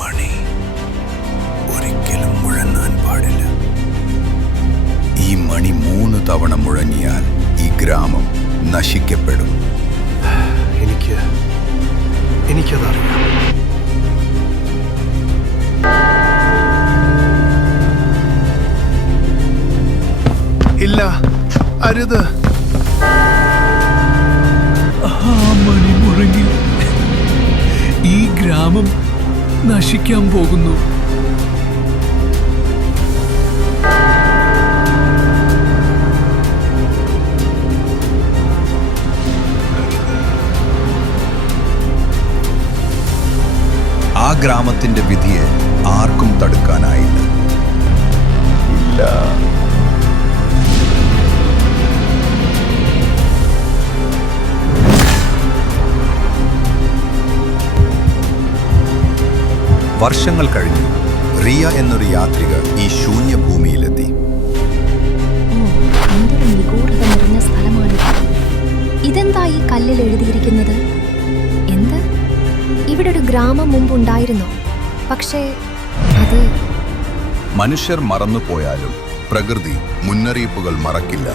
മണി ഒരിക്കലും മുഴങ്ങാൻ പാടില്ല. ഈ മണി 3 തവണ മുഴങ്ങിയാൽ ഈ ഗ്രാമം നശിക്കപ്പെടും. എനിക്കതറിയാം. ഇല്ല, അരുത്. ആ മണി മുഴങ്ങി ഈ ഗ്രാമം നശിക്കാൻ പോകുന്നു. ആ ഗ്രാമത്തിന്റെ വിധിയെ ആർക്കും തടുക്കാനായില്ല. ഇല്ല. വർഷങ്ങൾ കഴിഞ്ഞു. റിയ എന്നൊരു യാത്രിക ഈ ശൂന്യഭൂമിയിലെത്തി. എന്തൊരു നിഗൂഢത നിറഞ്ഞ സ്ഥലമാണിത്. ഇതെന്താ ഈ കല്ലിൽ എഴുതിയിരിക്കുന്നത്? എന്ത്? ഇവിടെ ഒരു ഗ്രാമം മുമ്പുണ്ടായിരുന്നോ? പക്ഷേ അത് മനുഷ്യർ മറന്നുപോയാലും പ്രകൃതി മുന്നറിയിപ്പുകൾ മറക്കില്ല.